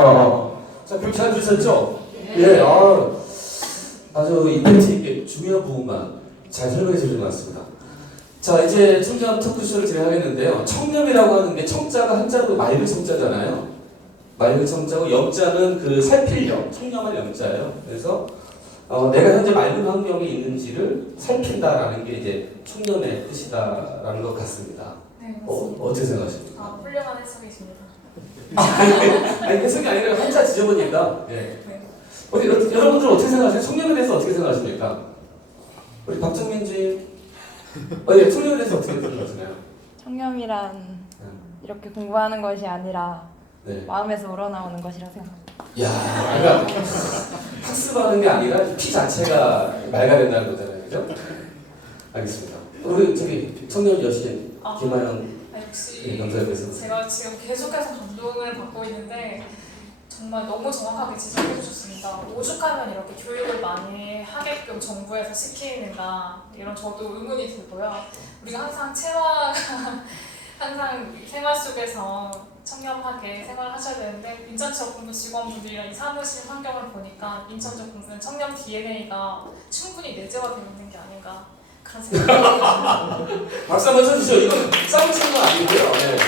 자, 교육 잘 들으셨죠? 예, 아주 임팩트 있게 중요한 부분만 잘 설명해 주신 것 같습니다. 자, 이제 청년 토크쇼를 진행하겠는데요. 청렴이라고 하는 게 청자가 한자로 맑은 청자잖아요. 맑은 청자고 염자는 그 살필 염, 청렴한 염자예요. 그래서 내가 현재 맑은 환경에 있는지를 살핀다라는 게 이제 청렴의 뜻이다라는 것 같습니다. 네, 맞습니다. 어떻게 생각하십니까? 훌륭한 해석이십니다. 아니, 해석이 아니라 한자 지저분이다. 네. 네. 여러분들은 어떻게 생각하세요? 청렴에 대해서 어떻게 생각하십니까? 우리 박정민 지 청렴에 대해서 어떻게 생각하시나요? 청렴이란 이렇게 공부하는 것이 아니라 네. 마음에서 우러나오는 것이라 생각합니다. 야, 그러니까 학습하는 게 아니라 피 자체가 맑아낸다는 거잖아요, 그죠? 알겠습니다. 우리 저기 청년 여신 김하영 역시 연설에서 제가 지금 계속해서 감동을 받고 있는데 정말 너무 정확하게 지적해 주셨습니다. 오죽하면 이렇게 교육을 많이 하게끔 정부에서 시키는가 이런 저도 의문이 들고요. 우리가 항상 항상 생활 속에서 청렴하게 생활하셔야 되는데 인천지역본부 직원분들이랑 이 사무실 환경을 보니까 인천지역본부는 청렴 DNA가 충분히 내재화되어 있는 게 아닌가 그런 생각이 듭니다. 박수 한번 쳐주시죠. 이건 싸움 치는 건 아니고요. 네.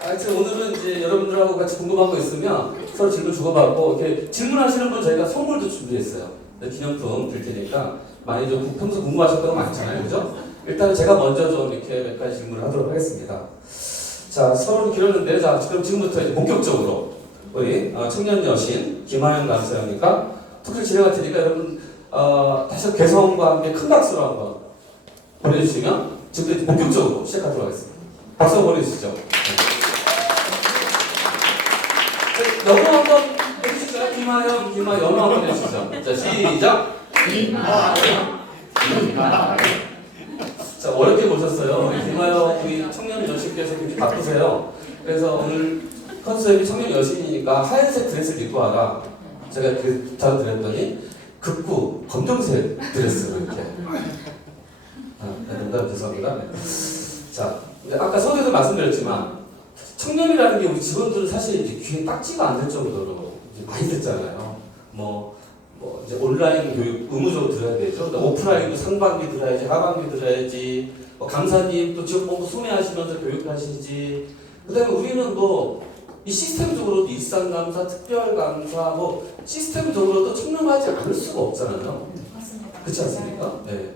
하여튼 오늘은 이제 여러분들하고 같이 궁금한 거 있으면 서로 질문 주고받고 이렇게 질문하시는 분 저희가 선물도 준비했어요. 기념품 드릴 테니까 많이 좀 평소 궁금하셨던 거 많잖아요, 그죠? 일단은 제가 먼저 좀 이렇게 몇 가지 질문을 하도록 하겠습니다. 자, 서로 길었는데, 자, 그럼 지금부터 이제 본격적으로 우리 청년 여신 김하영 강사님과 토크를 진행할 테니까 여러분 다시 개성과 함께 큰 박수로 한번 보내주시면 지금부터 본격적으로 시작하도록 하겠습니다. 박수 한번 보내주시죠. 네. 자, 영어 한번 해주실까요? 김하영 영어 한번 해주시죠. 자, 시작. 김하영. 자, 어렵게 모셨어요. 우리 김하영 우리 청년 여신께서 굉장히 바쁘세요. 그래서 오늘 컨셉이 청년 여신이니까 하얀색 드레스를 입고 와라. 제가 그 부탁을 드렸더니 극구 검정색 드레스로 이렇게. 농담 죄송합니다. 네. 자, 아까 서두에도 말씀드렸지만 청년이라는 게 우리 직원들은 사실 이제 귀에 딱지가 안 될 정도로 이제 많이 듣잖아요. 뭐 이제 온라인 교육 의무적으로 들어야 되죠. 오프라인도 상반기 들어야지, 하반기 들어야지. 강사님 또 지역본부 소매하시면서 교육하시지. 그다음에 우리는 이 시스템적으로도 일상감사, 특별감사, 시스템적으로도 청렴하지 않을 수가 없잖아요. 맞습니다. 그렇지 않습니까? 네.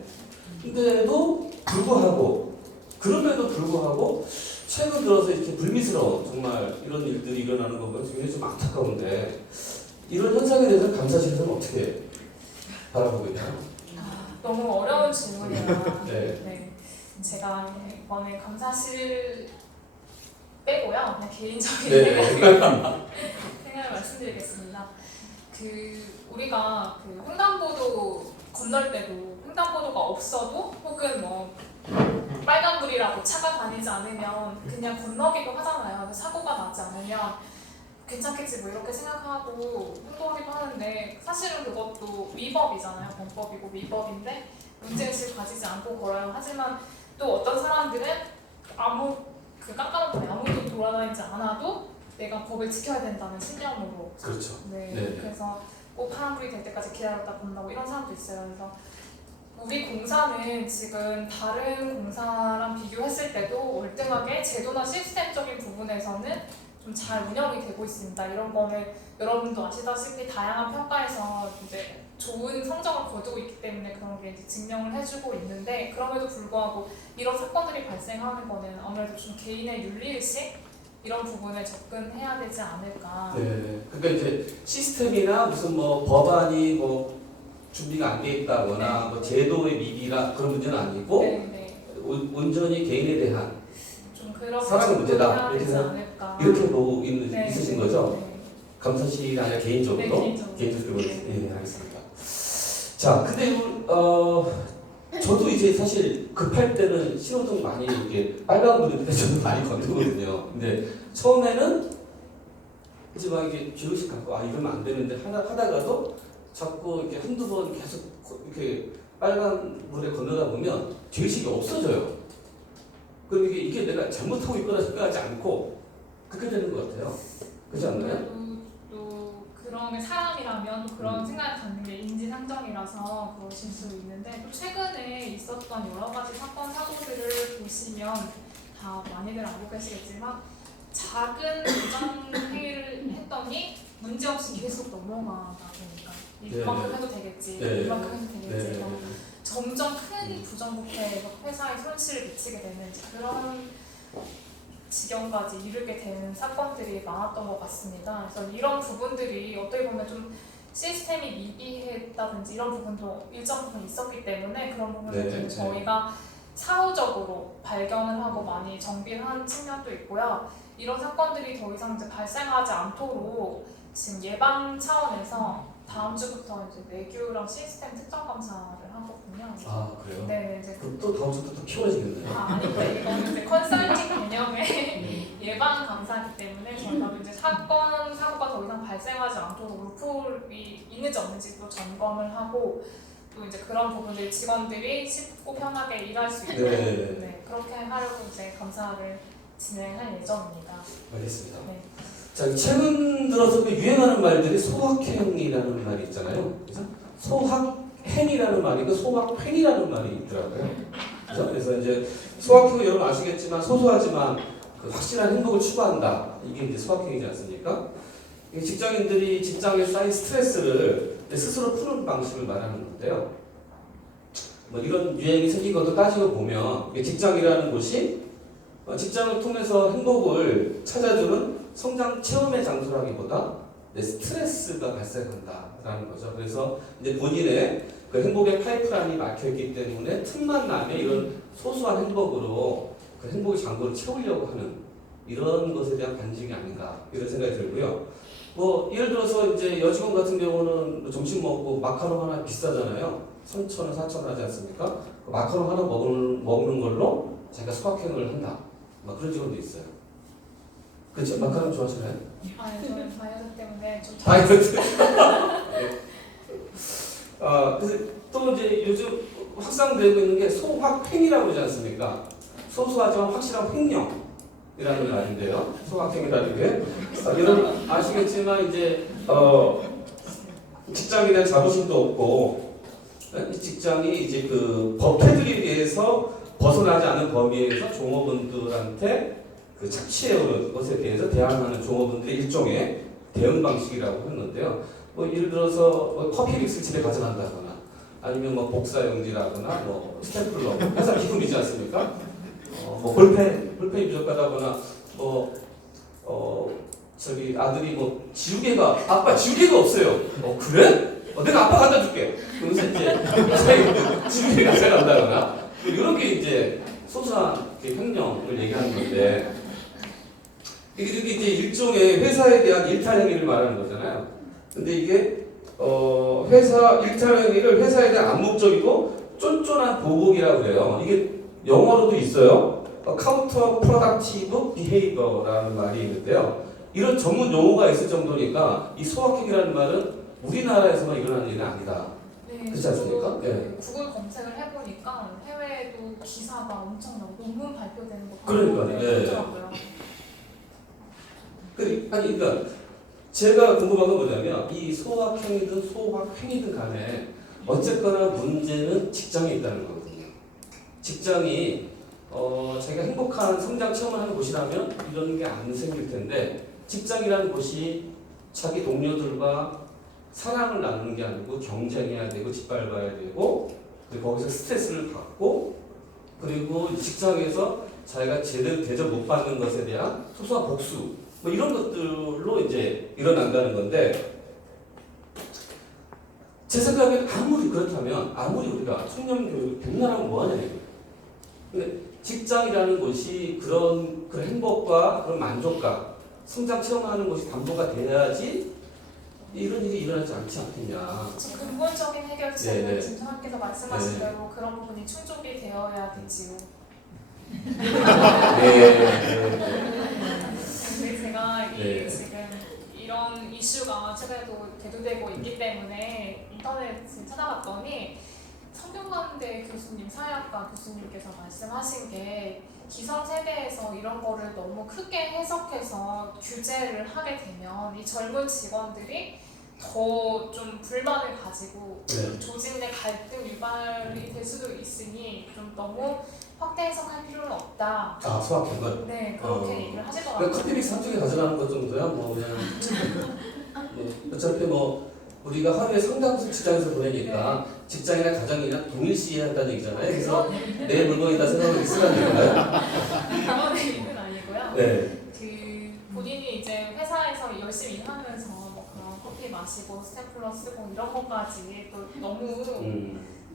근데도 불구하고, 그럼에도 불구하고 최근 들어서 이렇게 불미스러운 정말 이런 일들이 일어나는 거 보면 굉장히 좀 안타까운데 이런 현상에 대해서 감사실에서는 어떻게 바라보고 있나요? 너무 어려운 질문이에요. 네. 네. 제가 이번에 감사실 빼고요. 그냥 개인적인 생각을 말씀드리겠습니다. 우리가 횡단보도 건널 때도 횡단보도가 없어도 혹은 빨간불이라고 차가 다니지 않으면 그냥 건너기도 하잖아요. 사고가 나지 않으면 괜찮겠지 이렇게 생각하고 행동하기도 하는데 사실은 그것도 위법이잖아요. 범법이고 위법인데 문제의식을 가지지 않고 걸어요. 하지만 또 어떤 사람들은 깜깜한 밤에 아무도 돌아다니지 않아도 내가 법을 지켜야 된다는 신념으로 그렇죠. 네. 네. 그래서 꼭 파란불이 될 때까지 기다렸다 건너고 이런 사람도 있어요. 그래서 우리 공사는 지금 다른 공사랑 비교했을 때도 월등하게 제도나 시스템적인 부분에서는 좀 잘 운영이 되고 있습니다. 이런 거는 여러분도 아시다시피 다양한 평가에서 이제 좋은 성적을 거두고 있기 때문에 그런 게 이제 증명을 해주고 있는데 그럼에도 불구하고 이런 사건들이 발생하는 거는 아무래도 좀 개인의 윤리의식 이런 부분에 접근해야 되지 않을까. 네. 그러니까 이제 시스템이나 무슨 법안이 준비가 안 돼 있다거나 제도의 미비라 그런 문제는 아니고 온전히 개인에 대한 좀 그런 사랑의 문제다 이렇게 보고 있으신 거죠? 네. 감사실이 아니라 개인적으로? 네, 개인적으로. 네. 네, 알겠습니다. 자, 근데 저도 이제 사실 급할 때는 신호등 많이 이렇게 빨간불일 때 저도 많이 건드거든요. 근데 처음에는 이제 막 이게 죄의식 갖고 이러면 안 되는데 하다가도 자꾸 이렇게 한두 번 계속 이렇게 빨간불에 건너다 보면 죄의식이 없어져요. 그럼 이게 내가 잘못하고 있거나 생각하지 않고 그렇게 되는 것 같아요. 그렇지 않나요? 그런 사람이라면 또 그런 생각을 갖는 게 인지상정이라서 그러실 수 있는데 또 최근에 있었던 여러 가지 사건 사고들을 보시면 다 많이들 알고 계시겠지만 작은 부정행위를 했더니 문제없이 계속 넘어가다 보니까 이만큼 해도 되겠지, 네. 이만큼 해도 되겠지 네. 이러면 점점 큰 부정부패에서 회사에 손실을 미치게 되는 그런 지경까지 이르게 되는 사건들이 많았던 것 같습니다. 그래서 이런 부분들이 어떻게 보면 좀 시스템이 미비했다든지 이런 부분도 일정 부분 있었기 때문에 그런 부분을 네. 저희가 사후적으로 발견을 하고 많이 정비를 한 측면도 있고요. 이런 사건들이 더 이상 이제 발생하지 않도록 지금 예방 차원에서 다음 주부터 이제 내규랑 시스템 특정 검사를 하거든요. 아 그래요? 네, 이제 그럼 또 다음 주부터 또 키워지겠네요. 아닙니다. 이거는 이제 컨설팅 개념의 예방 감사이기 때문에 저희가 이제 사건 사고가 더 이상 발생하지 않도록 루폴이 있는지 없는지 또 점검을 하고 또 이제 그런 부분들 직원들이 쉽고 편하게 일할 수 있도록 네. 그렇게 하려고 이제 감사를 진행할 예정입니다. 알겠습니다. 네. 자, 최근 들어서 그 유행하는 말들이 소확행이라는 말이 있잖아요. 그래서 소확행이라는 말이고 소확행이라는 말이 있더라고요. 그죠? 그래서 이제 소확행은 여러분 아시겠지만 소소하지만 그 확실한 행복을 추구한다. 이게 이제 소확행이지 않습니까? 이 직장인들이 직장에 쌓인 스트레스를 스스로 푸는 방식을 말하는 건데요. 뭐 이런 유행이 생긴 것도 따지고 보면 직장이라는 곳이 직장을 통해서 행복을 찾아주는 성장 체험의 장소라기보다 스트레스가 발생한다라는 거죠. 그래서 이제 본인의 그 행복의 파이프라인이 막혀있기 때문에 틈만 나면 이런 소소한 행복으로 그 행복의 장고를 채우려고 하는 이런 것에 대한 반증이 아닌가 이런 생각이 들고요. 뭐 예를 들어서 이제 여직원 같은 경우는 점심 먹고 마카롱 하나 비싸잖아요. 3,000원, 4,000원 하지 않습니까? 그 마카롱 하나 먹는 걸로 자기가 소확행을 한다. 막 그런 직원도 있어요. 그렇죠? 마카롱 좋아하시나요? 아니 저는 다이어트 때문에 좀 다이어트. 그래서 또 이제 요즘 확산되고 있는 게 소확행이라고 그러지 않습니까? 소소하지만 확실한 횡령이라는 말인데요. 소확행이라는 게 여러분 아시겠지만 이제 직장에 대한 자부심도 없고 이 직장이 이제 그 법 테두리에 대해서 벗어나지 않은 범위에서 종업원들한테 그 착취해오는 것에 대해서 대항하는 종업원들의 일종의 대응 방식이라고 했는데요. 뭐 예를 들어서 뭐 커피 믹스를 집에 가져간다거나 아니면 뭐 복사용지라거나 뭐 스탬플러 회사 기금이지 않습니까? 뭐 볼펜이 부족하다거나 저기 아들이 뭐 지우개가 아빠 지우개가 없어요. 그래? 내가 아빠 갖다 줄게. 그러면서 이제 지우개가 가져간다거나 이런 게 이제 소소한 횡령을 얘기하는 건데 이게 이제 일종의 회사에 대한 일탈 행위를 말하는 거잖아요. 근데 이게 회사 일탈 행위를 회사에 대한 암묵적이고 쫀쫀한 보복이라고 해요. 이게 영어로도 있어요. 카운터 프로덕티브 비헤이버라는 말이 있는데요. 이런 전문 용어가 있을 정도니까 이 소확행이라는 말은 우리나라에서만 일어나는 일은 아니다. 네, 그렇지 않습니까? 저도 네. 구글 검색을 해보니까 해외에도 기사가 엄청 나고 논문 발표되는 거 그러니까요. 네. 있더라고요. 그러니까 제가 궁금한 건 뭐냐면 이 소확행이든 소확행이든 간에 어쨌거나 문제는 직장에 있다는 거거든요. 직장이 자기가 행복한 성장 체험을 하는 곳이라면 이런 게 안 생길 텐데 직장이라는 곳이 자기 동료들과 사랑을 나누는 게 아니고 경쟁해야 되고 짓밟아야 되고 그리고 거기서 스트레스를 받고 그리고 직장에서 자기가 제대로 대접 못 받는 것에 대한 소소한 복수 뭐 이런 것들로 이제 일어난다는 건데 제 생각엔 아무리 그렇다면 아무리 우리가 청년 교육을 백날 하면 뭐하냐 이거예요. 근데 직장이라는 곳이 그런 행복과 그런 만족감 성장 체험하는 것이 담보가 돼야지 이런 일이 일어나지 않지 않겠냐. 근본적인 해결책은 네네. 지금 선생님께서 말씀하신 네. 대로 그런 부분이 충족이 되어야 되지요. 근데 제가 네. 지금 이런 이슈가 최근에도 대두되고 있기 때문에 인터넷을 찾아봤더니 성균관대 교수님, 사회학과 교수님께서 말씀하신 게 기성세대에서 이런 거를 너무 크게 해석해서 규제를 하게 되면 이 젊은 직원들이 더 좀 불만을 가지고 네. 조직 내 갈등 유발이 될 수도 있으니 좀 너무 확대 해석할 필요는 없다. 아, 수학한 건. 네, 그렇게 얘기를 그러니까 하시더라고요. 커피믹스 한쪽에 가져가는 것 정도야 뭐 그냥 뭐 어차피 뭐 우리가 하루에 상당수 직장에서 보내니까 직장이나 가정이나 동일시해야 한다는 얘기잖아요. 그래서 그런 얘기는 내 물건이다 생각을 쓰라는 얘기인가요? 그런 얘기는 아니고요. 네. 그 본인이 이제 회사에서 열심히 일하면서 뭐 그런 커피 마시고 스탬플러 쓰고 이런 것까지 또 너무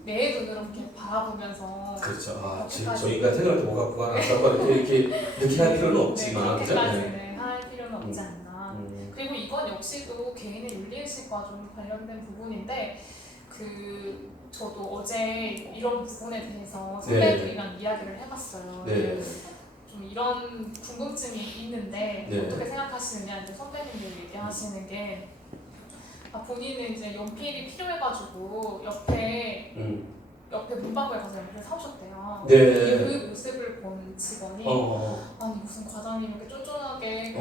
내 눈으로 이렇게 바라보면서 그렇죠. 아, 지금 그렇게까지- 저희가 생각을 더 갖고 가서 이렇게 할 필요는 네, 없지만 그죠? 그렇게까지는 할 필요는 없지 않나. 음. 그리고 이건 역시도 개인의 윤리의식과 좀 관련된 부분인데 저도 어제 이런 부분에 대해서 선배들이랑 이야기를 해봤어요. 네. 좀 이런 궁금증이 있는데 네. 어떻게 생각하시느냐 이제 선배님들 얘기하시는 게 본인은 이제 연필이 필요해가지고 옆에 문방구에 가서 연필을 사오셨대요. 네. 그 모습을 본 직원이 아니 무슨 과장님 이렇게 쫀쫀하게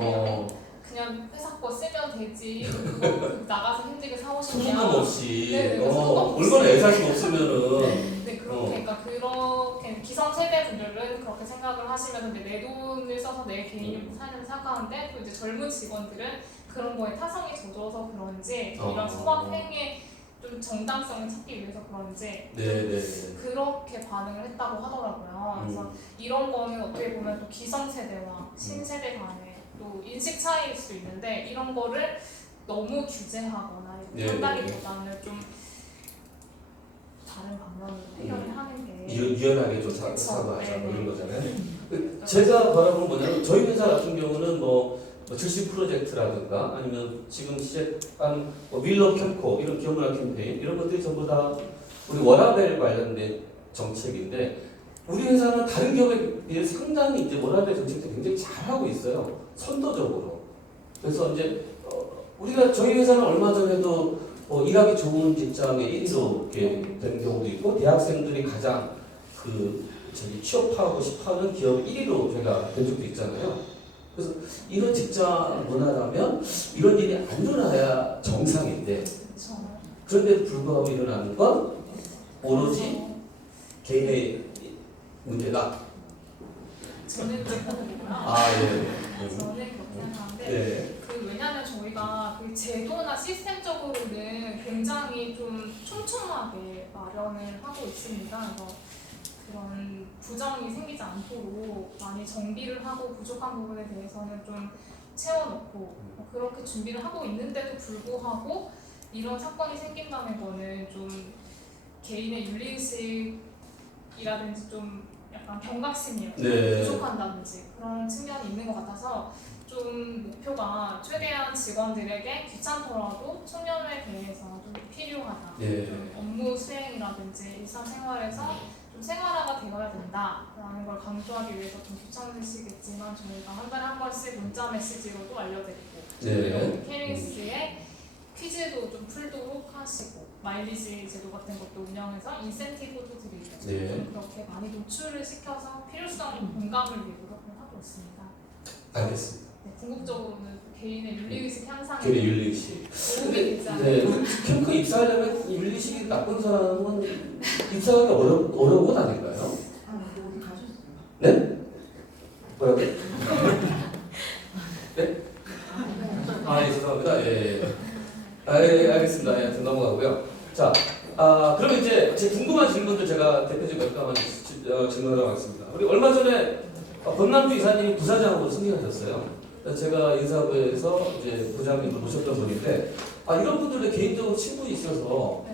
그냥 회사 거 쓰면 되지 그거 나가서 힘들게 사오시면 소속감 없이 네, 소속감 없이. 물건에 애사심 없으면은 네, 그러니까 그렇게 기성세대 분들은 그렇게 생각을 하시면 내 돈을 써서 내 개인을 사는 생각하는데 또 이제 젊은 직원들은 그런 거에 타성이 젖어서 그런지 이런 소박 행위의 좀 정당성을 찾기 위해서 그런지 네네. 그렇게 반응을 했다고 하더라고요. 그래서 이런 거는 어떻게 보면 또 기성세대와 신세대 간의 또 인식 차이일 수 있는데 이런 거를 너무 규제하거나 이렇게 한다기보다는 좀 다른 방면으로 해결을 하는 게 유연하게 좀 그쵸. 사고하자 뭐 이런 네. 거잖아요. 제가 바라보는 뭐냐면 저희 회사 같은 경우는 뭐 출시 프로젝트라든가 아니면 지금 시작한 윌러 캠코 이런 기업문화 캠페인 이런 것들이 전부 다 우리 워라밸 관련된 정책인데 우리 회사는 다른 기업에 비해 상당히 이제 워라밸 정책도 굉장히 잘하고 있어요. 선도적으로. 그래서 이제 우리가 저희 회사는 얼마 전에도 일하기 좋은 직장에 1위로 이렇게 된 경우도 있고 대학생들이 가장 취업하고 싶어하는 기업 1위로 제가 된 적도 있잖아요. 그래서 이런 직장 문화라면 이런 일이 안 일어나야 정상인데 그런데도 불구하고 일어나는 건 오로지 개인의 문제다. 저는 그렇게 보고요. 저는 그렇게 생각하는데 네. 왜냐하면 저희가 그 제도나 시스템적으로는 굉장히 좀 촘촘하게 마련을 하고 있습니다. 그래서 그런 부정이 생기지 않도록 많이 정비를 하고 부족한 부분에 대해서는 좀 채워놓고 그렇게 준비를 하고 있는데도 불구하고 이런 사건이 생긴다는 거는 좀 개인의 윤리의식이라든지 좀 약간 경각심이 부족한다든지 그런 측면이 있는 것 같아서 좀 목표가 최대한 직원들에게 귀찮더라도 청년에 대해서 좀 필요하다. 좀 업무 수행이라든지 일상생활에서 좀 생활화가 되어야 된다라는 걸 강조하기 위해서 좀 귀찮으시겠지만 저희가 한 달에 한 번씩 문자 메시지로도 알려드리고 그리고 KBS에 퀴즈도 좀 풀도록 하시고 마일리지 제도 같은 것도 운영해서 인센티브도 드리고 좀 그렇게 많이 노출을 시켜서 필요성 공감을 위해 노력을 하고 있습니다. 알겠습니다. 네, 궁극적으로는 개인의 윤리의식 향상에 개인의 윤리의식. 도움이 되지 않을까. 네. 캠프 입사하려면 윤리의식이 나쁜 사람은 입사하기 어려운 건 아닐까요? 어디 가셨어요? 네? 뭐라고요? 네? 예, 죄송합니다. 예. 알겠습니다. 예, 넘어가고요. 자, 그러면 이제 제 궁금한 질문들 제가 대표적으로 몇 가지 질문하도록 하겠습니다. 우리 얼마 전에 권남주 이사님이 부사장으로 승진하셨어요. 제가 인사부에서 이제 부장님을 모셨던 분인데, 이런 분들의 개인적으로 친분이 있어서 뭐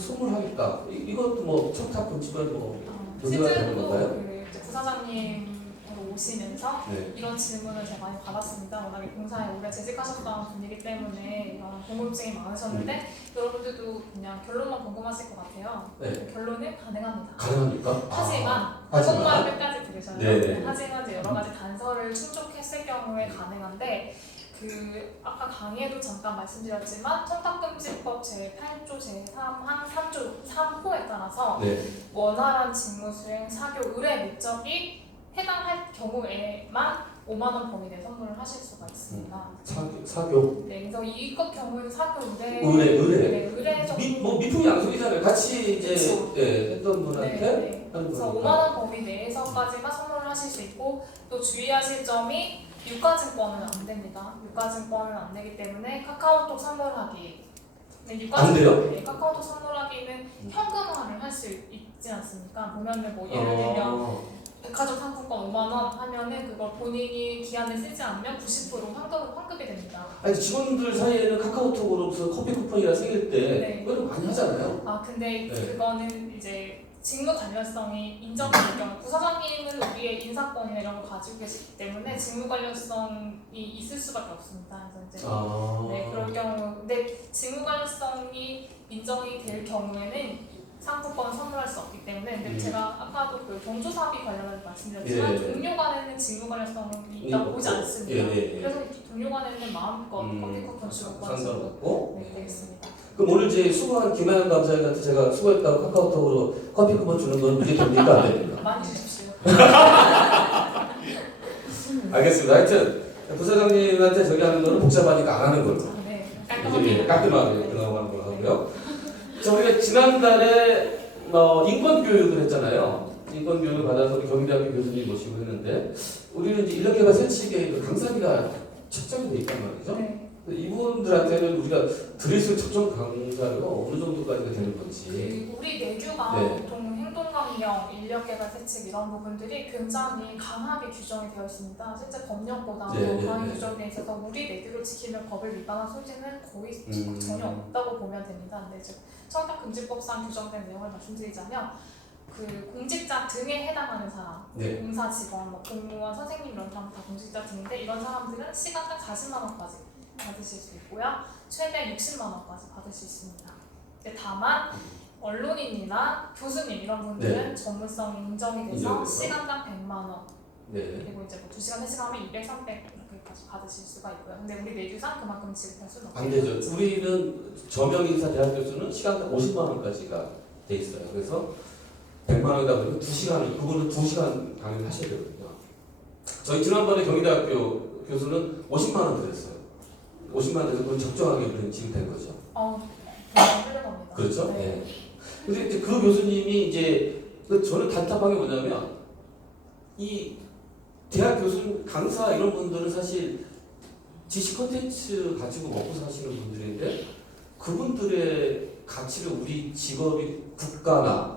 선물하겠다. 이것도 뭐 청탁 principle 뭐 논의가 되는 실제로 건가요? 그 부사장님으로 오시면서 네. 이런 질문을 제가 많이 받았습니다. 워낙에 공사에 오래 재직하셨던 분이기 때문에 이런 궁금증이 많으셨는데 여러분들도 그냥 결론만 궁금하실 것 같아요. 네. 결론은 가능합니다. 가능합니까? 하지만 하지만. 한국말 끝까지 들으셔요. 네네. 하지만 이제 여러 가지 단서를 충족했을 경우에 가능한데 아까 강의에도 잠깐 말씀드렸지만 청탁금지법 제8조 제3항 3조 3호에 따라서 원활한 직무 수행, 사교, 의뢰 목적이 해당할 경우에만 5만 원 범위 내 선물을 하실 수가 있습니다. 사교. 네, 그래서 이것 경우는 사교 의뢰. 네, 의뢰 정도. 뭐 미품 양속이잖아요. 같이 이제 그쵸. 예, 했던 분한테 네. 하는 그래서 5만 거니까. 원 범위 내에서까지만 선물을 하실 수 있고 또 주의하실 점이 유가증권은 안 됩니다. 유가증권은 안 되기 때문에 카카오톡 선물하기. 네, 안 돼요? 네, 카카오톡 선물하기는 현금화를 할 수 있지 않습니까? 보면은 뭐 예를 들면 백화점 상품권 5만 원 하면은 그걸 본인이 기한을 쓰지 않으면 90% 환급이 됩니다. 아니 직원들 사이에는 카카오톡으로 무슨 커피 쿠폰이라 생길 때 네. 그걸 많이 하잖아요. 아 근데 네. 그거는 이제 직무 관련성이 인정될 경우 부사장님은 우리의 인사권이나 이런 걸 가지고 계시기 때문에 직무 관련성이 있을 수밖에 없습니다. 그래서 이제 네 그럴 경우 근데 직무 관련성이 인정이 될 경우에는 상품권을 선물할 수 없기 때문에 근데 제가 아까도 그 경조사비 관련해서 말씀드렸지만 예. 동료 간에는 직무 관련성이 있다고 보지 않습니다. 예. 그래서 동료 간에는 마음껏 커피 쿠폰 주고받으시는 상관없고. 네, 되겠습니다. 그럼 오늘 이제 수고한 김하연 감사님한테 제가 수고했다고 카카오톡으로 커피 쿠폰 주는 건 이게 됩니까 안 됩니까? 많이 주십시오. 알겠습니다. 하여튼 부사장님한테 저기 하는 거는 복잡하니까 안 하는 걸로. 네, 이제 깔끔하게. 깔끔하게 들어가는 걸로 하고요. 저희가 지난달에 인권 교육을 했잖아요. 인권 교육을 받아서 우리 경희대학교 교수님 모시고 했는데 우리는 이제 인력개발 세칙에 그 강사비가 책정이 돼 있단 말이죠. 네. 이분들한테는 우리가 드릴 수 있는 적정 강사료가 어느 정도까지가 되는 건지. 그리고 우리 내규가 네. 보통 행동강령, 인력개발 세칙 이런 부분들이 굉장히 강하게 규정이 되어 있습니다. 실제 법령보다 네, 더 강하게 네. 규정되어 있어서 우리 내규를 지키면 법을 위반한 소지는 거의 전혀 없다고 보면 됩니다. 근데 이제 청탁금지법상 규정된 내용을 말씀드리자면 그 공직자 등에 해당하는 사람, 네. 공사 직원, 뭐 공무원, 선생님 이런 사람 다 공직자 등인데 이런 사람들은 시간당 40만 원까지 받으실 수 있고요. 최대 60만 원까지 받을 수 있습니다. 근데 다만 언론인이나 교수님 이런 분들은 전문성이 인정이 돼서 인정돼서. 시간당 100만 원 네. 그리고 이제 뭐 2시간, 3시간 하면 200, 300 이렇게까지 받으실 수가 있고요. 근데 우리 내규상 그만큼 지급할 수는 없어요. 안 되죠. 우리는 저명인사 대학 교수는 시간당 50만 원까지가 돼 있어요. 그래서 100만 원이다 보니까 2시간, 그분은 2시간 강의를 하셔야 되거든요. 저희 지난번에 경희대학교 교수는 50만 원 드렸어요. 50만 원 드려서 그건 적정하게 우리는 지급된 거죠. 정말 훌륭합니다. 그렇죠? 네. 네. 근데 이제 그 교수님이 이제 저는 답답한 게 뭐냐면 이 대학 교수, 강사 이런 분들은 사실 지식 콘텐츠 가지고 먹고 사시는 분들인데 그분들의 가치를 우리 직업이 국가나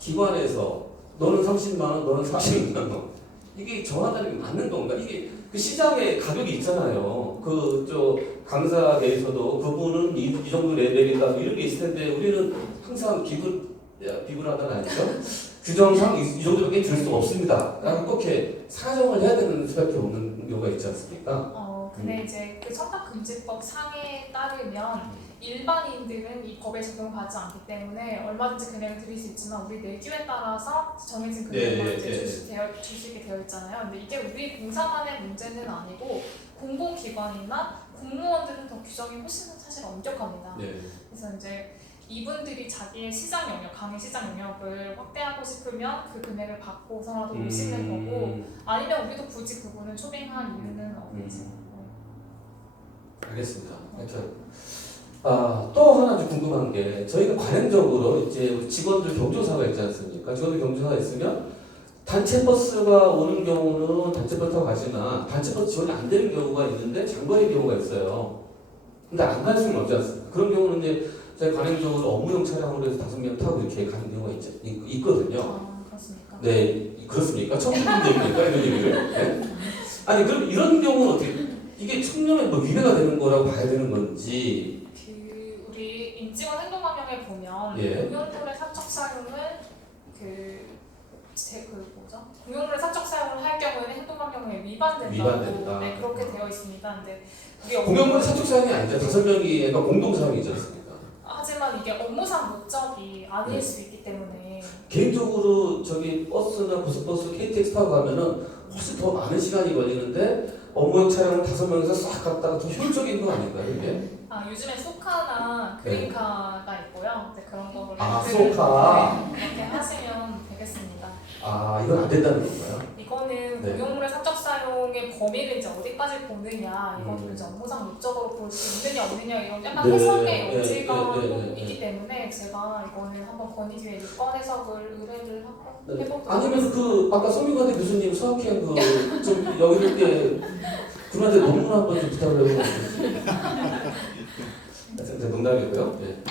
기관에서 너는 30만 원, 너는 40만 원 이게 정한다는 게 맞는 건가? 이게 그 시장에 가격이 있잖아요. 그 저 강사 내에서도 그분은 이 정도 레벨이다 이런 게 있을 텐데 우리는 항상 비굴하다는 아니죠? 규정상 이 정도밖에 줄 수 없습니다. 라고 그렇게 사정을 해야 되는 수밖에 없는 경우가 있지 않습니까? 근데 이제 그 청탁금지법 상에 따르면 일반인들은 이 법에 적용받지 않기 때문에 얼마든지 금액을 드릴 수 있지만 우리 내규에 따라서 정해진 금액만 이제 줄 수 있게 되어 있잖아요. 근데 이게 우리 공사만의 문제는 아니고 공공기관이나 공무원들은 더 규정이 훨씬 사실 엄격합니다. 네. 그래서 이제 이분들이 자기의 시장 영역, 강의 시장 영역을 확대하고 싶으면 그 금액을 받고서라도 오시는 거고 아니면 우리도 굳이 그분을 초빙할 이유는 없지. 알겠습니다. 하여튼 또 하나 좀 궁금한 게 저희가 관행적으로 이제 우리 직원들 경조사가 있지 않습니까? 직원들 경조사가 있으면 단체 버스가 오는 경우는 단체 버스 타고 가지만 단체 버스 지원이 안 되는 경우가 있는데 장거리 경우가 있어요. 근데 안 갈 수는 없지 않습니까? 그런 경우는 이제 저희 관행적으로 업무용 차량으로 해서 5명 타고 이렇게 가는 경우가 있거든요. 그렇습니까? 네, 그렇습니까? 처음 듣는 얘기입니까? 이런 얘기를? 네? 아니 그럼 이런 경우는 어떻게 이게 청렴에 뭐 위배가 되는 거라고 봐야 되는 건지. 우리 임직원 행동감령에 보면 예. 공용물의 사적 사용을 공용물의 사적 사용을 할 경우에는 행동감령에 위반된다고 네, 그렇게 되어 있습니다. 근데 우리 공용물의 사적 사용이 아니죠. 5명이 그러니까 공동 사용이지 않습니까? 하지만 이게 업무상 목적이 아닐 수 있기 때문에 개인적으로 저기 버스나 고속버스, KTX 타고 가면은 훨씬 더 많은 시간이 걸리는데 업무용 차량을 5명이서 싹 갔다가 더 효율적인 거 아닌가요, 이게? 요즘에 소카나 그린카가 있고요. 네, 그런 거를 소카. 네, 그렇게 하시면 되겠습니다. 이건 안 된다는 건가요? 이거는 네. 공용물의 사적 사용의 범위를 이제 어디까지 보느냐 이것도 이제 업무상 목적으로 볼 수 있느냐 없느냐 이런 약간 네, 해석의 여지가 네. 있기 때문에 제가 이거는 한번 건의기회 6번 해석을 의뢰를 해보도록 아니면 그 아까 송민관대 교수님 수학회한 그좀 여기 있을 때 그분한테 논문 한번 좀 부탁을 해보면 진짜 농담이고요. 네.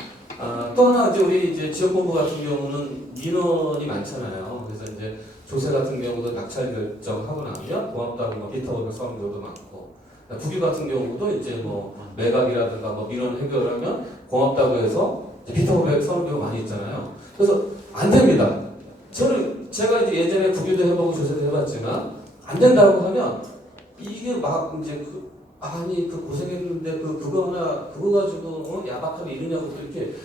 또 하나 이제 우리 이제 지역본부 같은 경우는 민원이 많잖아요. 그래서 이제 조세 같은 경우도 낙찰 결정하고 나면 고맙다고 뭐 기타500 써는 경우도 많고, 국유 같은 경우도 이제 뭐 매각이라든가 뭐 민원 해결하면 고맙다고 해서 기타500 써는 경우 많이 있잖아요. 그래서 안 됩니다. 제가 이제 예전에 국유도 해보고 조세도 해봤지만 안 된다고 하면 이게 막 이제 그 고생했는데 그거 가지고 야박하게 이러냐고 이렇게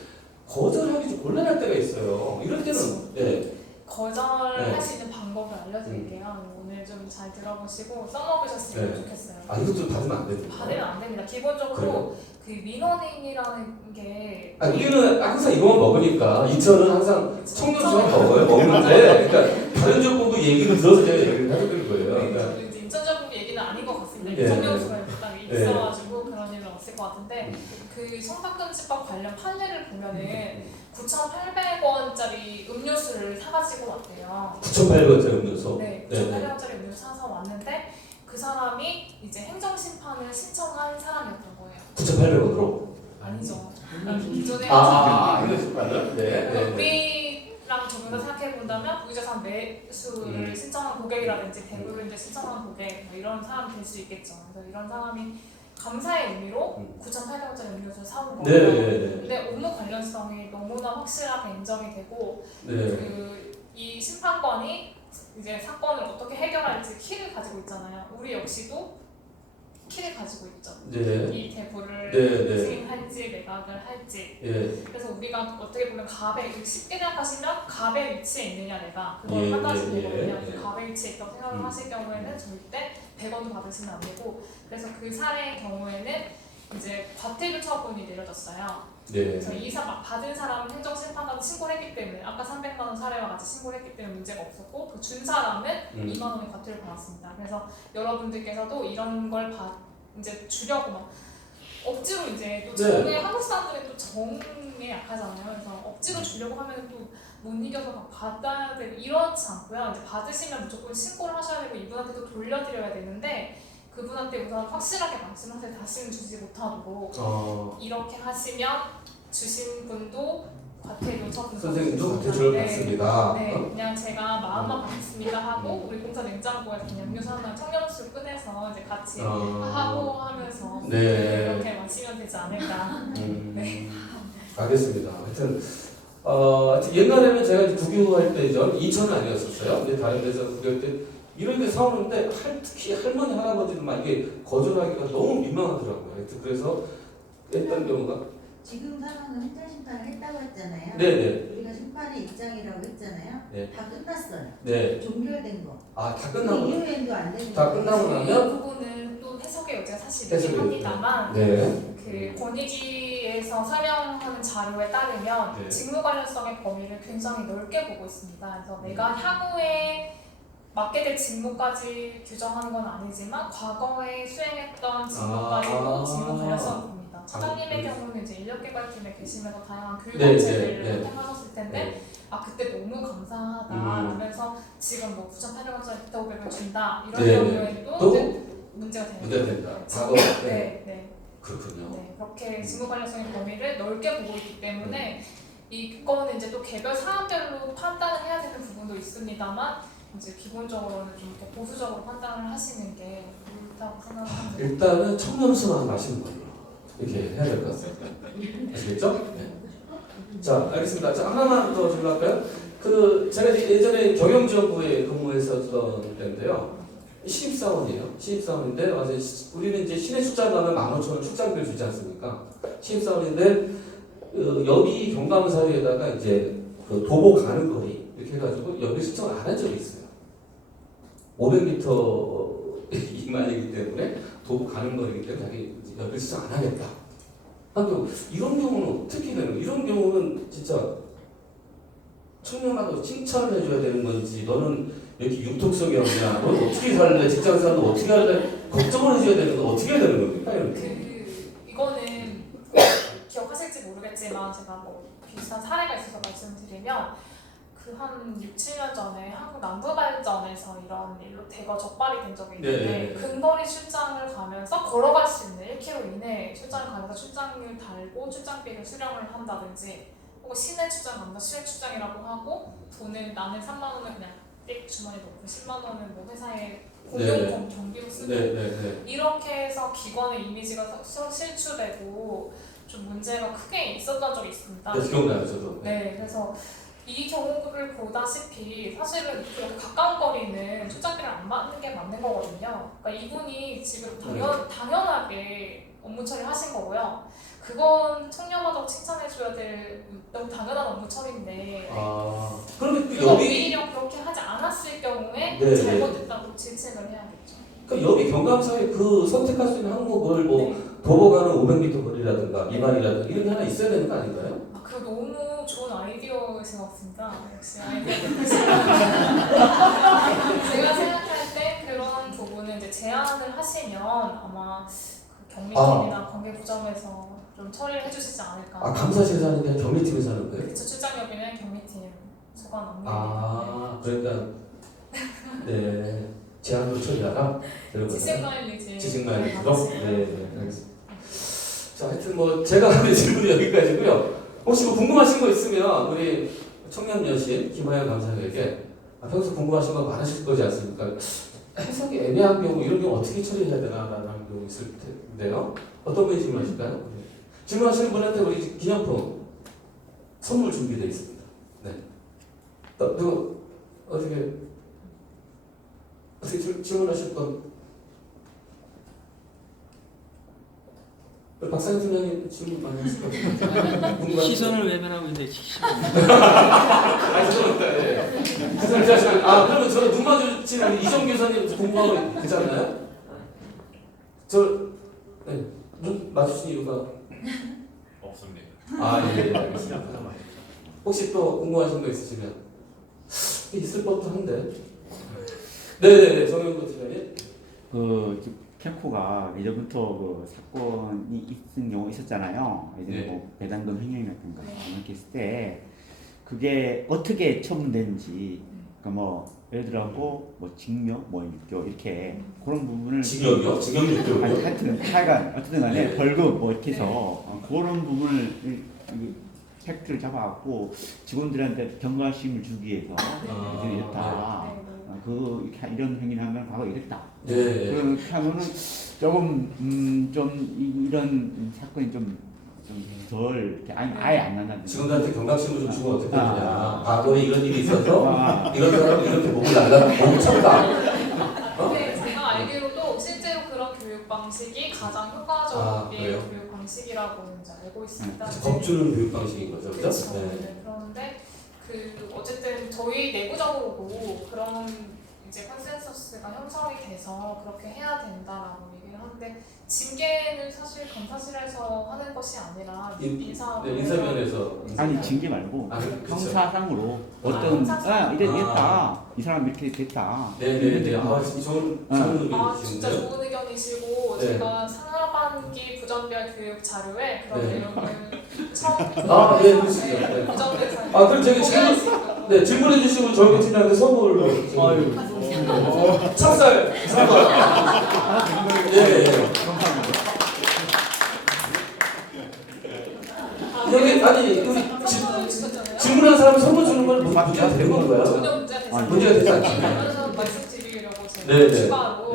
거절하기 좀 곤란할 때가 있어요. 이럴 때는 네. 거절할 수 있는 방법을 알려드릴게요. 오늘 좀 잘 들어보시고 써먹으셨으면 좋겠어요. 이것도 받으면 안 됩니다. 받으면 안 됩니다. 기본적으로 그 민원인이라는 게 우리는 항상 이거만 먹으니까 이천은 항상 청년수만 먹어요. 먹는데 그러니까 다른 정부 얘기를 들어서 제가 얘기를 해드리는 거예요. 그러니까 이제 인천정부 얘기는 아닌 것 같습니다. 네. 청년수가 딱 있어가지고 그런 일은 없을 것 같은데 그 성탁금지법 관련 판례를 보면은 9,800원짜리 음료수를 사가지고 왔대요. 9,800원짜리 음료수. 네, 9,800원짜리 음료수 사서 왔는데 그 사람이 이제 행정심판을 신청한 사람이었던 거예요. 9,800원으로? 아니죠. 기존에 이거 심판을? 네. 우리랑 조금 더 생각해 본다면 부유자산 매수를 신청한 고객이라든지 대부를 이제 신청한 고객 뭐 이런 사람이 될 수 있겠죠. 그래서 이런 사람이 감사의 의미로 9,800원짜리 음료수를 사온 거예요. 근데 업무 관련성이 너무나 확실하게 인정이 되고 이 심판관이 이제 사건을 어떻게 해결할지 키를 가지고 있잖아요. 우리 역시도 키를 가지고 있죠. 이 대부를 승인할지 매각을 할지. 그래서 우리가 어떻게 보면 쉽게 생각하시면 갑의 위치에 있느냐 내가 그걸 판단하시면 되거든요. 갑의 위치에 있다고 생각을 하실 경우에는 절대 100원도 받으시면 안 되고, 그래서 그 사례의 경우에는 이제 과태료 처분이 내려졌어요. 그래서 받은 사람은 행정심판관에 신고를 했기 때문에 아까 300만 원 사례와 같이 신고를 했기 때문에 문제가 없었고 그 준 사람은 2만 원의 과태료를 받았습니다. 그래서 여러분들께서도 이런 걸 이제 주려고 막 억지로 이제 또 한국 사람들이 또 정에 약하잖아요. 그래서 억지로 주려고 하면 또 못 이겨서 막 받아야 되고 이렇지 않고요. 이제 받으시면 무조건 신고를 하셔야 되고 이분한테도 돌려드려야 되는데 그분한테 우선 확실하게 말씀하세요. 다시는 주지 못하도록. 이렇게 하시면 주신 분도 과태료 처분 선생님도 과태료를 받습니다. 그냥 제가 마음만 받겠습니다 하고 우리 공사 냉장고에서 그냥 음료수 하나 청년수 꺼내서 이제 같이 하고 하면서 이렇게 마시면 되지 않을까. 알겠습니다. 하여튼 옛날에는 제가 이제 국유할 때죠. 인천은 아니었었어요. 근데 다른 데서 국유할 때 이런 데 사오는데 특히 할머니 할아버지는 막 이게 거절하기가 너무 민망하더라고요. 하여튼 그래서 했던 경우가 지금 상황은 행정심판을 했다고 했잖아요. 우리가 심판의 입장이라고 했잖아요. 다 끝났어요. 종결된 거. 다 끝나고 이후에도 안 되는 다 끝나고 나면 이 부분은 또 해석의 여지가 사실 있긴 합니다만 그 권익위에서 설명하는 자료에 따르면 직무 관련성의 범위를 굉장히 넓게 보고 있습니다. 그래서 내가 향후에 맡게 될 직무까지 규정하는 건 아니지만 과거에 수행했던 직무까지도 직무 관련성을 봅니다. 차장님의 경우는 이제 인력개발팀에 계시면서 다양한 교육 업체들을 선택하셨을 텐데 그때 너무 감사하다 하면서 지금 뭐 9,800원짜리 기타 500을 준다 이런 경우에도 이제 문제가 됩니다. 그렇군요. 그렇게 직무 관련성의 범위를 넓게 보고 있기 때문에 이거는 이제 또 개별 사안별로 판단을 해야 되는 부분도 있습니다만 이제 기본적으로는 좀 이렇게 보수적으로 판단을 하시는 게 옳다고 생각합니다. 일단은 청렴수만 마시는 걸로 이렇게 해야 될 것 같습니다. 아시겠죠? 자, 알겠습니다. 자, 하나만 더 질문할까요? 제가 예전에 경영지원부에 근무했었던 때인데요. 신입사원이에요. 신입사원인데 우리는 이제 시내 출장 가면 15,000원 출장비를 주지 않습니까? 신입사원인데 여기 경감사회에다가 이제 도보 가는 거리 이렇게 해가지고 여기 신청을 안 한 적이 있어요. 500m 이만이기 때문에 도보 가는 거리이기 때문에 자기 여기 신청 안 하겠다. 이런 경우는 어떻게 되는? 이런 경우는 진짜 청년하고 칭찬을 해줘야 되는 건지, 너는 왜 이렇게 융통성이 없냐, 너는 어떻게 살래, 직장생활 너 어떻게 할래, 걱정을 해줘야 되는 건 어떻게 해야 되는 겁니까? 이렇게. 이거는 기억하실지 모르겠지만 제가 뭐 비슷한 사례가 있어서 말씀드리면 한 6, 7년 전에 한국 남부발전에서 이런 일로 대거 적발이 된 적이 있는데 네. 근거리 출장을 가면서 걸어갈 수 있는 1km 이내에 출장을 가면서 출장을 달고 출장비를 수령을 한다든지 혹은 시내 출장 간다 시내 출장이라고 하고 돈을 나는 3만 원을 그냥 띡 주머니에 넣고 10만 원은 뭐 회사에 공용 경비로 쓰고 이렇게 해서 기관의 이미지가 실추되고 좀 문제가 크게 있었던 적이 있습니다. 네, 기억나요 저도. 네, 그래서 이 경우를 보다시피 사실은 그 가까운 거리는 출장비를 안 받는 게 맞는 거거든요. 그러니까 이분이 지금 당연하게 업무 처리하신 거고요. 그건 청렴하다고 칭찬해줘야 될 너무 당연한 업무 처리인데 그러면 그거 오히려 그렇게 하지 않았을 경우에 잘못됐다고 질책을 해야겠죠. 그러니까 여기 경감사에 그 선택할 수 있는 항목을 뭐 도보가는 500m 거리라든가 미만이라든가 이런 게 하나 있어야 되는 거 아닌가요? 그 너무 좋은 아이디어이신 것 같습니다. 역시 아이디어 제가 생각할 때 그런 부분은 이제 제안을 하시면 아마 그 경리팀이나 관계부점에서 좀 처리를 해주시지 않을까. 감사실에서 하는 게 아니라 경리팀에서 하는 거예요? 그쵸, 출장협의는 경리팀 소관 업무. 그러니까 네 제안으로 처리하라. 지식마일리지로. 네, 알겠습니다. 자, 하여튼 뭐 제가 하는 질문이 여기까지고요. 혹시 뭐 궁금하신 거 있으면 우리 청년 여신 김하영 감사에게 평소 궁금하신 거 많으실 거지 않습니까? 해석이 애매한 경우 이런 경우 어떻게 처리해야 되나라는 경우 있을 텐데요. 어떤 분이 질문하실까요? 질문하시는 분한테 우리 기념품 선물 준비되어 있습니다. 네. 누구 어떻게 질문하실 건? 박상현 팀장님 질문 많이 하실 것 같아요. 시선을 외면하고 있는데 그러면 저 눈 마주치는 우리 이정 교사님 공부하고 계잖아요. 눈 마주친 이유가 없습니다. 예, 알겠습니다. 혹시 또 궁금하신 거 있으시면 있을 법도 한데. 네네네, 정영도 팀장님. 캠코가 예전부터 그 사건이 있은 경우 있었잖아요. 예전에 뭐 배당금 횡령이라든가 이렇게 있을 때 그게 어떻게 처분되는지, 그러니까 뭐 예를 들어갖고 뭐 징역, 뭐 육교 이렇게 그런 부분을 징역이요? 징역 육교. 하여튼 하여간 어쨌든 간에 벌금 뭐 이렇게 해서 그런 부분을 팩트를 잡아갖고 직원들한테 경각심을 주기 위해서 이랬다. 이런 행위를 하면 과거 이랬다. 그렇게 하면은 조금 좀 이런 사건이 좀 덜 아예 안 난다는. 직원들한테 경각심을 좀 주고 어떻게 되냐. 과거에 이런 일이 있어서 이런 사람은 이렇게 몸을 쳤다. 근데 제가 알기로도 실제로 그런 교육 방식이 가장 효과적인 교육 방식이라고 이제 알고 있습니다. 겁주는 교육 방식인 거죠, 그렇죠? 네. 그런데 어쨌든 저희 내부적으로도 그런 이제 컨센서스가 형성이 돼서 그렇게 해야 된다라고 얘기를 하는데 징계는 사실 감사실에서 하는 것이 아니라 인사면에서 아니 징계 말고 형사상으로 이랬다, 이 사람 이렇게 됐다. 네네네. 좋은 의견이신데요. 진짜 좋은 의견이시고 제가 상하반기 부전별 교육 자료에 그런 내용을 처음 부전별 그럼 저기 질문해 주시면 저희 팀장한테 선물로 찹쌀 여기 질문한 사람 선물 주는 건 문제가 되는 건가요? 문제가 되지 않습니다. 그래서 말씀드리려고 제가 추가로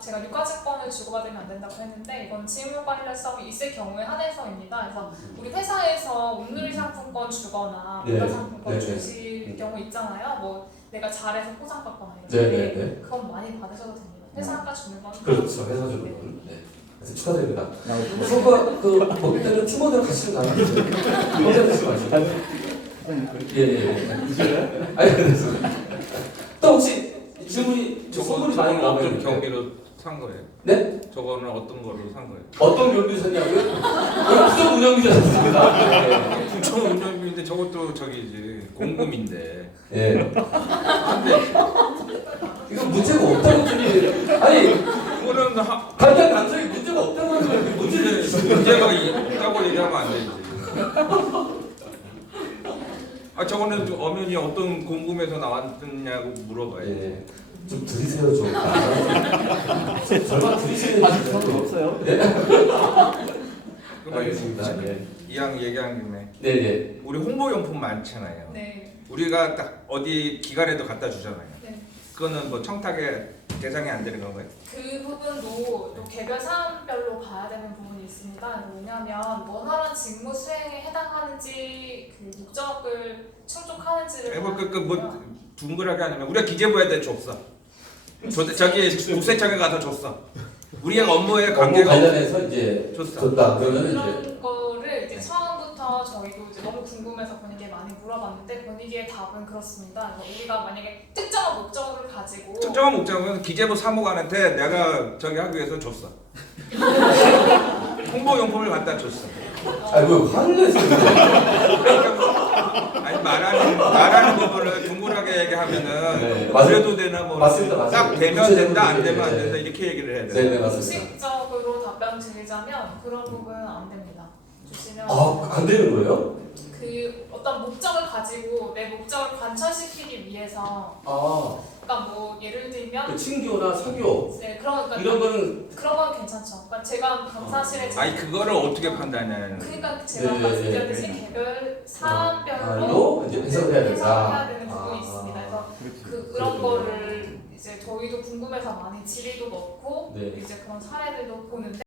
제가 유가증권을 주고받으면 안 된다고 했는데 이건 질문 관련성이 있을 경우에 한해서입니다. 그래서 우리 회사에서 온누리 상품권 주거나 문화 상품권 주실 경우 있잖아요. 뭐 내가 잘해서 포장받거나 이런 데 그건 많이 받으셔도 됩니다. 회사가 주는 건 그렇죠. 회사 주는 건. 그래서 축하드립니다. 소가 먹을 때는 팀원들랑 같이 가면 혼자 드시지 마시고. 또 혹시 질문이 선물이 많이 나와요? 어떤 경비로 산 거예요? 네? 저거는 어떤 거로 산 거예요? 어떤 경비 샀냐고요? 부정 운영비자 샀습니다. 부정 운영비인데 근데 저것도 저기지 공금인데. 예. 이거 문제가 없다고 들리. 아니 이거는 간단 감성이 문제가 없다고 하는 거예요. 문제를 문제가 있다고 얘기하면 안 되지. 아 저거는 좀 엄연히 어떤 공금에서 나왔느냐고 물어봐야지. 예. 좀 들으세요 좀. 설마 들으시는 아직 그런 거 없어요? 알겠습니다. 예. 이왕 얘기한 김에 네네. 우리 홍보용품 많잖아요. 네. 우리가 딱 어디 기관에도 갖다 주잖아요. 네. 그거는 뭐 청탁의 대상이 안 되는 건가요? 그 부분도 또 개별 사안별로 봐야 되는 부분이 있습니다. 왜냐하면 원활한 직무 수행에 해당하는지 그 목적을 충족하는지를 뭐 둥글하게 아니면 우리가 기재부에다 줬어. 저기 국세청에 가서 줬어. 우리가 업무에 업무 관계가 관련해서 이제 줬어. 줬다. 그러면 이제 그런 거를 이제 처음부터 저희도 이제 너무 궁금해서 권익위에 많이 물어봤는데 권익위의 답은 그렇습니다. 그래서 우리가 만약에 특정한 목적을 가지고 특정한 목적은 기재부 사무관한테 내가 저기 하기 위해서 줬어. 홍보용품을 갖다 줬어. 아니 왜 화를 내세요? 아니 말하는 부분을 둥글하게 얘기하면은 네, 그래도 되나 뭐 맞습니다. 딱 되면 된다 안 되면 안 네. 된다 이렇게 얘기를 해야 돼. 네 맞습니다. 공식적으로 답변 드리자면 그런 부분은 안 됩니다. 주시면 아안 되는 거예요? 그 어떤 목적을 가지고 내 목적을 관철시키기 위해서 아 그러니까 뭐 예를 들면 친교나 사교 네 그러니까 이런 거는 그런 건 괜찮죠. 그러니까 제가 감사실에 아니 그거를 어떻게 판단하냐는. 그러니까 제가 네, 말씀드렸듯이 네. 개별 사안별로 로 이제 해석을 해야 된다. 해석해야 되는 부분이 아. 있습니다. 그래서 그렇지. 그런 그렇군요. 거를 이제 저희도 궁금해서 많이 질의도 넣고 네. 이제 그런 사례들도 보는데.